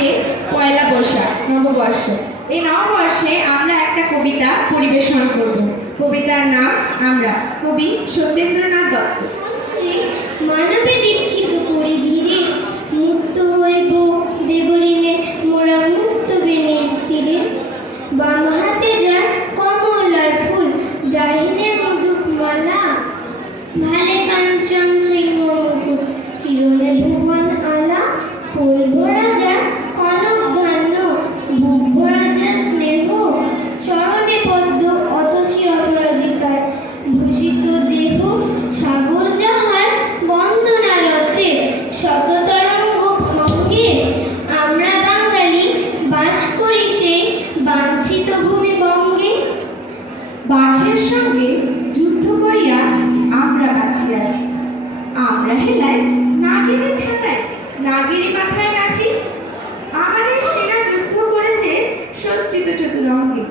আসছে পয়লা বৈশাখ, নববর্ষ। এই নববর্ষে আমরা একটা কবিতা পরিবেশন করব। কবিতার নাম আমরা। কবি সত্যেন্দ্রনাথ দত্ত। মানবে দীক্ষিত করি ধীরে, মুক্ত হইব দেবরিনে মোরা মুক্ত বেনের তীরে। বাম হাতে যার কমলার ফুল, ডাইনে মধুক মালা, ভালে কাঞ্চন শৃঙ্গ মুকুট, কিরণে ভুবন আলা। কোল ভরা যার কনক ধান্য, বুক ভরা যার স্নেহ, চরণে পদ্ম অতসী অপরাজিতার ভূষিত দেহ। সাগর যাহার বন্দনা রচে শত তরঙ্গ ভঙ্গে, আমরা বাঙালি বাস করি সেই বাঞ্ছিত ভূমি বঙ্গে। বাঘের সঙ্গে যুদ্ধ করিয়া আমরা বাঁচিয়াছি, আমরা হেলায় নাগের ঠেলায় নাগের মাথায় নাচি। আমাদের সেনা যুদ্ধ করেছে সজ্জিত চতুরঙ্গে,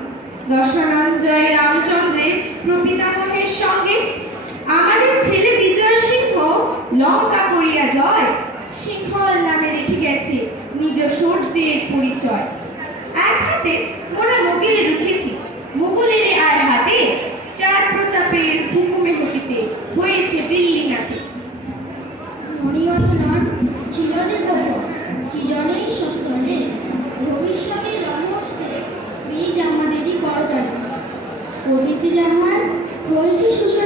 দশানঞ্জয় রামচন্দ্রের প্রপিতামহের সঙ্গে। আমাদের ছেলে বিজয় সিংহ লঙ্কা করিয়া জয়, সিংহল নামে রেখে গেছে নিজ শৌর্যের পরিচয়। এক হাতে মোরা মোগেলে রুখেছি, মোগলের আর হাতে চার প্রতাপের হুকুমে হটিতে হয়েছে দিল্লি নাতে। মণিরত্নার ছিল যে গোপন, সৃজনেই সততনে, ভবিষ্যতে রণর্ষে বীজ আমাদেরই করদানে। অতীতে যাহার হয়েছে সুশোভন,